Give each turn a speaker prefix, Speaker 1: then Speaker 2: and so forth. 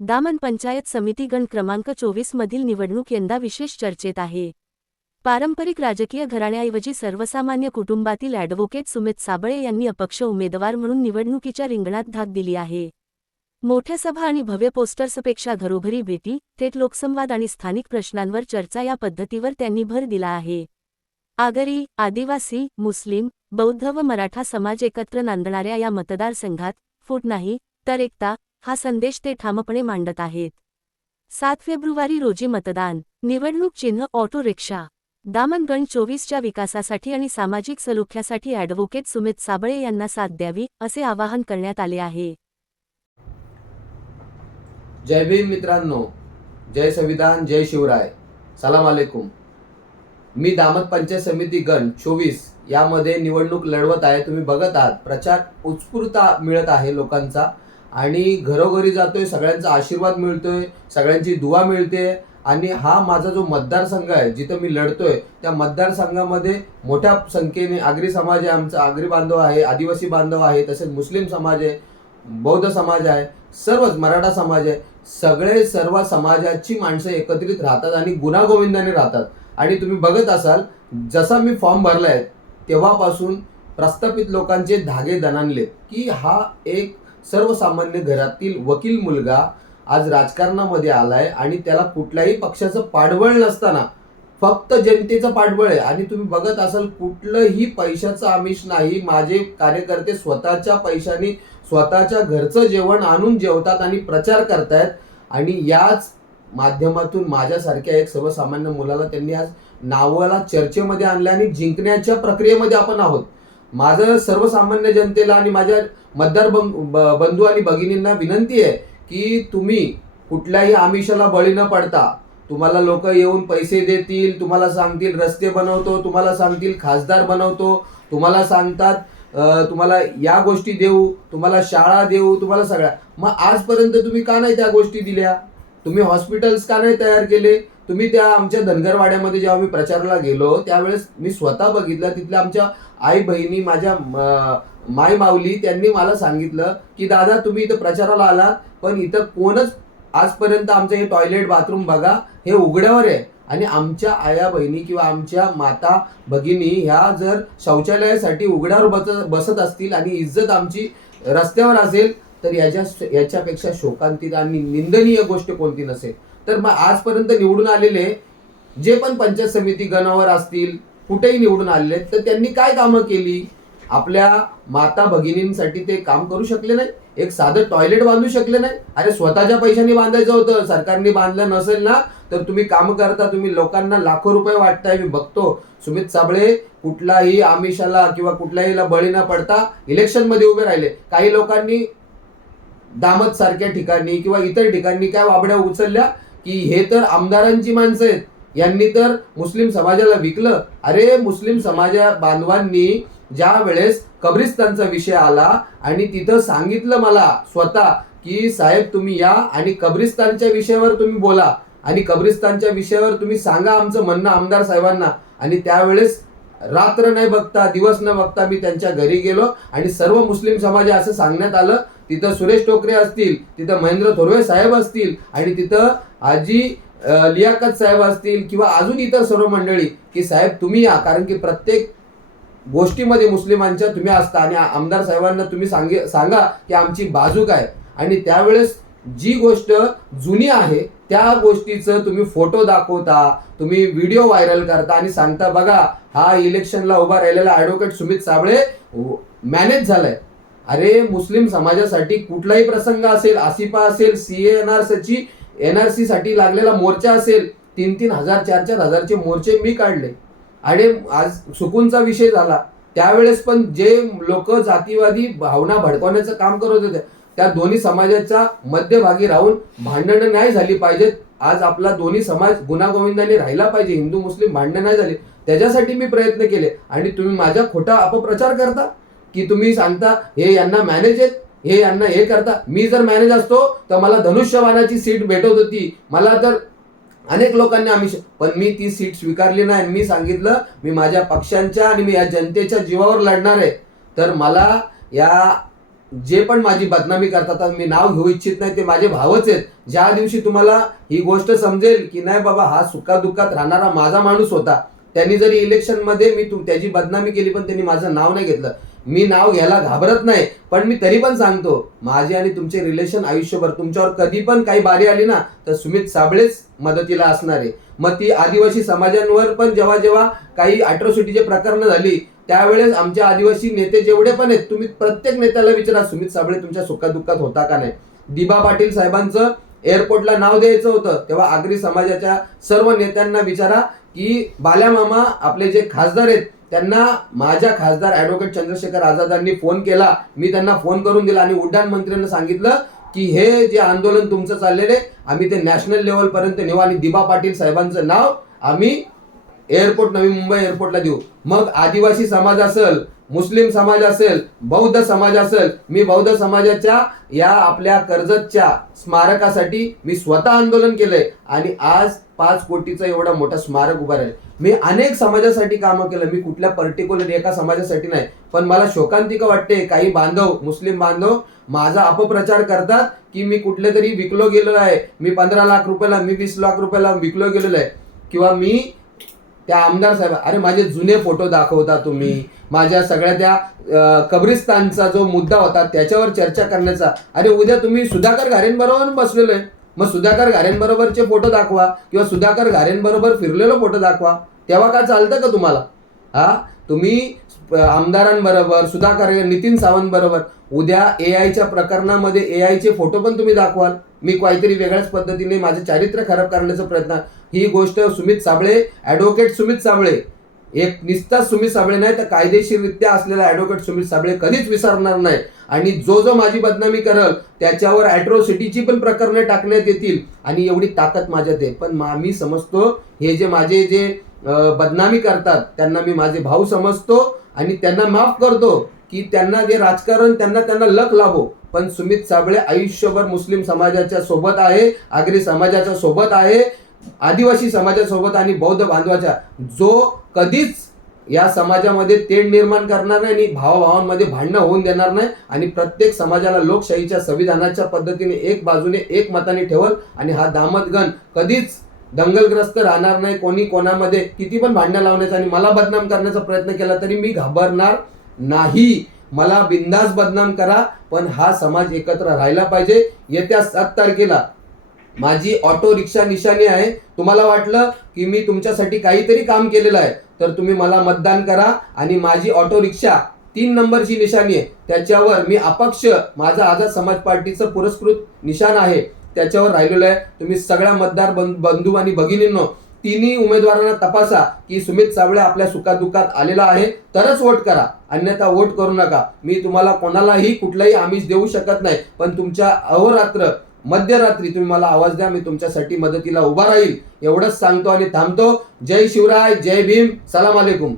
Speaker 1: दामन पंचायत समिती गण क्रमांक चोवीस मधील निवडणूक यंदा विशेष चर्चेत आहे. पारंपरिक राजकीय घराण्याऐवजी सर्वसामान्य कुटुंबातील ॲडव्होकेट सुमित साबळे यांनी अपक्ष उमेदवार म्हणून निवडणुकीच्या रिंगणात धाक दिली आहे. मोठ्या सभा आणि भव्य पोस्टर्सपेक्षा घरोघरी भेटी थेट लोकसंवाद आणि स्थानिक प्रश्नांवर चर्चा या पद्धतीवर त्यांनी भर दिला आहे. आगरी आदिवासी मुस्लिम बौद्ध व मराठा समाज एकत्र नांदणाऱ्या या मतदारसंघात फूट नाही तर एकता हा संदेश ते ठामपणे मांडत आहेत. सात फेब्रुवारी रोजी मतदान निवडणूक चिन्ह ऑटो रिक्षा. दामनगण चोवीसच्या विकासासाठी आणि सामाजिक सलोख्यासाठी ॲडव्होकेट सुमित साबळे यांना साथ द्यावी असे आवाहन करण्यात आले आहे.
Speaker 2: जय भीम मित्रांनो. जय संविधान जय शिवराय. सलाम आलेकुम. मी दामत पंचायत समिती गण चोवीस यामध्ये निवडणूक लढवत आहे. तुम्ही बघत आहात प्रचार उत्स्फूर्त मिळत आहे लोकांचा. आणि घरोघरी जातोय सगळ्यांचा आशीर्वाद मिळतोय सगळ्यांची दुवा मिळते. आणि हा माझा जो मतदारसंघ आहे जिथं मी लढतोय त्या मतदारसंघामध्ये मोठ्या संख्येने आगरी समाज आहे आमचा आगरी बांधव आहे आदिवासी बांधव आहे तसेच मुस्लिम समाज आहे बौद्ध समाज आहे सर्वच मराठा समाज आहे. सगळे सर्व समाजाची माणसं एकत्रित राहतात आणि गुणागोविंदाने राहतात. आणि तुम्ही बघत असाल जसा मी फॉर्म भरलाय तेव्हापासून प्रस्थापित लोकांचे धागे दणाणलेत की हा एक सर्वसामान्य घरातील वकील मुलगा आज राजकारणामध्ये आलाय आणि त्याला कुठल्याही पक्षाचं पाठबळ नसताना फक्त जनतेचं पाठबळ आहे. आणि तुम्ही बघत असाल कुठलंही पैशाचं आमिष नाही. माझे कार्यकर्ते स्वतःच्या पैशाने स्वतःच्या घरचं जेवण आणून जेवतात आणि प्रचार करतायत. आणि याच माध्यमातून माझ्यासारख्या एक सर्वसामान्य मुलाला त्यांनी आज नावाला चर्चेमध्ये आणलं आणि जिंकण्याच्या प्रक्रियेमध्ये आपण आहोत. माझं सर्वसामान्य जनतेला आणि माझ्या मतदार बं- ब- बंधू आणि भगिनींना विनंती आहे की तुम्ही कुठल्याही आमिषाला बळी न पडता तुम्हाला लोक येऊन पैसे देतील तुम्हाला सांगतील रस्ते बनवतो तुम्हाला सांगतील खासदार बनवतो तुम्हाला सांगतात तुम्हाला या गोष्टी देऊ तुम्हाला शाळा देऊ तुम्हाला सगळ्या. मग आजपर्यंत तुम्ही का नाही त्या गोष्टी दिल्या? तुम्ही हॉस्पिटल्स का नाही तयार केले? तुम्ही त्या आमच्या धनगरवाड्यामध्ये जेव्हा मी प्रचाराला गेलो त्यावेळेस मी स्वतः बघितलं तिथल्या आमच्या आई बहिणी माझ्या माय माऊली त्यांनी मला सांगितलं की दादा तुम्ही इथं प्रचाराला आलात पण इथं कोणच आजपर्यंत आमचं हे टॉयलेट बाथरूम बघा हे उघड्यावर आहे. आणि आमच्या आया बहिणी किंवा आमच्या माता भगिनी ह्या जर शौचालयासाठी उघड्यावर बस बसत असतील आणि इज्जत आमची रस्त्यावर असेल तर याच्या याच्यापेक्षा शोकांतिक आणि निंदनीय गोष्ट कोणती नसेल? तर मग आजपर्यंत निवडून आलेले जे पण पंचायत समिती गणावर असतील कुठेही निवडून आलेले तर त्यांनी काय कामं केली? आपल्या माता भगिनींसाठी ते काम करू शकले नाही. एक साधं टॉयलेट बांधू शकले नाही. अरे स्वतःच्या पैशाने बांधायचं होतं. सरकारने बांधलं नसेल ना तर तुम्ही काम करता. तुम्ही लोकांना लाखो रुपये वाटताय. मी बघतो. सुमित साबळे कुठलाही आमिषाला किंवा कुठल्याही बळी न पडता इलेक्शनमध्ये उभे राहिले. काही लोकांनी दामत सारख्या ठिकाणी किंवा इतर ठिकाणी काय वाबड्या उचलल्या. की हे तर आमदारांची माणसं आहेत. यांनी तर मुस्लिम समाजाला विकलं. अरे मुस्लिम समाजा बांधवांनी ज्या वेळेस कब्रिस्तानचा विषय आला आणि तिथं सांगितलं मला स्वतः की साहेब तुम्ही या आणि कब्रिस्तानच्या विषयावर तुम्ही बोला आणि कब्रिस्तानच्या विषयावर तुम्ही सांगा आमचं म्हणणं आमदार साहेबांना. आणि त्यावेळेस रात्र नाही बघता दिवस न बघता मी त्यांच्या घरी गेलो आणि सर्व मुस्लिम समाज असं सांगण्यात आलं. तिथं सुरेश टोकरे असतील तिथं महेंद्र थोरवे साहेब असतील आणि तिथं आजी लियाकत साहेब असतील किंवा अजून इतर सर्व मंडळी की साहेब तुम्ही या कारण की प्रत्येक गोष्टीमध्ये मुस्लिमांच्या तुम्ही असता आणि आमदार साहेबांना तुम्ही सांगे सांगा की आमची बाजू काय आणि त्यावेळेस जी गोष्ट जुनी आहे त्या गोष्टीचं तुम्ही फोटो दाखवता तुम्ही व्हिडिओ व्हायरल करता आणि सांगता बघा हा इलेक्शनला उभा राहिलेला ॲडव्होकेट सुमित साबळे मॅनेज झालाय. अरे मुस्लिम समाजासाठी कुठलाही प्रसंग असेल आसिफा असेल C N R C NRC साठी लागलेला मोर्चा असेल तीन तीन हजार चार चार हजारचे मोर्चे मी काढले. आणि आज सुकूनचा विषय झाला. त्यावेळेस पण जे लोक जातीवादी भावना भडकवण्याचं काम करत होते त्या दोन्ही समाजाच्या मध्यभागी राहून भांडणं नाही झाली पाहिजेत. आज आपला दोन्ही समाज गुणागोविंदाने राहिला पाहिजे हिंदू मुस्लिम भांडणं नाही झाली. त्याच्यासाठी मी प्रयत्न केले. आणि तुम्ही माझा खोटा अपप्रचार करता? की तुम्ही सांगता हे यांना मॅनेज आहेत हे यांना हे करता. मी जर मॅनेज असतो तर मला धनुष्यबाणाची सीट भेटत होती. मला तर अनेक लोकांनी आम्ही पण मी ती सीट स्वीकारली नाही. मी सांगितलं मी माझ्या पक्षांच्या आणि मी या जनतेच्या जीवावर लढणार आहे. तर मला या जे पण माझी बदनामी करतात मी नाव घेऊ इच्छित नाही ते माझे भावच आहेत. ज्या दिवशी तुम्हाला ही गोष्ट समजेल की नाही बाबा हा सुखादुःखात राहणारा माझा माणूस होता. त्यांनी जरी इलेक्शनमध्ये मी त्याची बदनामी केली पण त्यांनी माझं नाव नाही घेतलं. मी नाव घ्यायला घाबरत नाही पण मी तरी पण सांगतो माझे आणि तुमचे रिलेशन आयुष्यभर तुमच्यावर कधी पण काही बारी आली ना तर सुमित साबळेच मदतीला असणार आहे. मग ती आदिवासी समाजांवर पण जेव्हा जेव्हा काही अॅट्रॉसिटीचे प्रकरणं झाली त्यावेळेस आमचे आदिवासी नेते जेवढे पण आहेत तुम्ही प्रत्येक नेत्याला विचारा सुमित साबळे तुमच्या सुखादुःखात होता का नाही? दिबा पाटील साहेबांचं एअरपोर्टला नाव द्यायचं होतं तेव्हा आगरी समाजाच्या सर्व नेत्यांना विचारा की बाल्या मामा आपले जे खासदार आहेत त्यांना माझ्या खासदार ऍडव्होकेट चंद्रशेखर आझादांनी फोन केला. मी त्यांना फोन करून दिला आणि उड्डाण मंत्र्यांना सांगितलं की हे जे आंदोलन तुमचं चाललेलं आहे आम्ही ते नॅशनल लेवल पर्यंत नेऊ आणि दिबा पाटील साहेबांचं नाव आम्ही एअरपोर्ट नवी मुंबई एअरपोर्टला देऊ. मग आदिवासी समाज असेल मुस्लिम समाज असेल बौद्ध समाज असेल मी बौद्ध समाजाच्या या आपल्या कर्जतच्या स्मारकासाठी मी स्वतः आंदोलन केलंय. आणि आज पाच कोटीचं एवढा मोठा स्मारक उभा राहील. मी अनेक समाजासाठी कामं केलं. मी कुठल्या पर्टिक्युलर एका समाजासाठी नाही. पण मला शोकांतिका वाटते काही बांधव मुस्लिम बांधव माझा अपप्रचार करतात की मी कुठल्या तरी विकलो गेलेलो आहे. मी पंधरा लाख रुपयाला मी वीस लाख रुपयाला विकलो गेलेलो आहे. किंवा मी त्या आमदार साहेब अरे माझे जुने फोटो दाखवता तुम्ही. माझ्या सगळ्या त्या कब्रिस्तानचा जो मुद्दा होता त्याच्यावर चर्चा करण्याचा. अरे उद्या तुम्ही सुधाकर घारेंबरोबर बसलेलो आहे. मग सुधाकर घारेंबरोबरचे फोटो दाखवा किंवा सुधाकर घारेंबरोबर फिरलेलो फोटो दाखवा. तेव्हा का चालतं का तुम्हाला? हा? तुम्ही आमदारांबरोबर सुधाकर नितीन सावंत बरोबर उद्या ए आयच्या प्रकरणामध्ये ए आयचे फोटो पण तुम्ही दाखवाल. मी काहीतरी वेगळ्याच पद्धतीने माझे चारित्र्य खराब करण्याचा प्रयत्न ही गोष्ट सुमित साबळे ॲडव्होकेट सुमित साबळे. एक निस्ता सुमित साबळे नाही तर कायदेशीररित्या असलेला ॲडव्होकेट सुमित साबळे कधीच विसरणार नाही. आणि जो जो माझी बदनामी करल त्याच्यावर ॲट्रोसिटीची पण प्रकरणे टाकण्यात येतील. आणि एवढी ताकद माझ्यात आहे. पण मा- मी समजतो हे जे माझे जे बदनामी करतात त्यांना मी माझे भाऊ समजतो. आणि त्यांना माफ करतो की त्यांना जे राजकारण त्यांना त्यांना लक लाभो पण सुमित साबळे आयुष्यभर मुस्लिम समाजाच्या सोबत आहे आगरी समाजाच्या सोबत आहे आदिवासी समाजासोबत आणि बौद्ध बांधवाच्या. जो कधीच या समाजामध्ये तेढ निर्माण करणार नाही आणि भावाभावांमध्ये भांडणं होऊन देणार नाही आणि प्रत्येक समाजाला लोकशाहीच्या संविधानाच्या पद्धतीने एक बाजूने एक मताने ठेवल आणि हा दामदगण कधीच दंगलग्रस्त राहणार नाही कोणी कोणामध्ये किती पण भांडणं लावण्याचा आणि मला बदनाम करण्याचा प्रयत्न केला तरी मी घाबरणार नाही. मला बिंदास बदनाम करा पण हा समाज एकत्र राहायला पाहिजे. येत्या सात तारखेला माझी ऑटो रिक्षा निशाणी आहे. तुम्हाला वाटलं की मी तुमच्यासाठी काहीतरी काम केलेलं आहे तर तुम्ही मला मतदान करा आणि माझी ऑटो रिक्षा तीन नंबरची निशाणी आहे. त्याच्यावर मी अपक्ष माझा आझाद समाज पार्टीचं पुरस्कृत निशाण आहे. त्याच्यावर राहिलेलं आहे. तुम्ही सगळ्या मतदार बंधू आणि भगिनींनो तिन्ही उमेदवारांना तपासा की सुमित सावळे आपल्या सुखादुखात आलेला आहे. तरच वोट करा. अन्यथा वोट करू नका. मी तुम्हाला कोणालाही कुठलाही आमिष देऊ शकत नाही. पण तुमच्या अहोरात्र मध्यरात्री तुम्ही मला आवाज द्या. मी तुमच्यासाठी मदतीला उभा राहील. एवढंच सांगतो आणि थांबतो. जय शिवराय जय भीम. सलाम आलेकुम.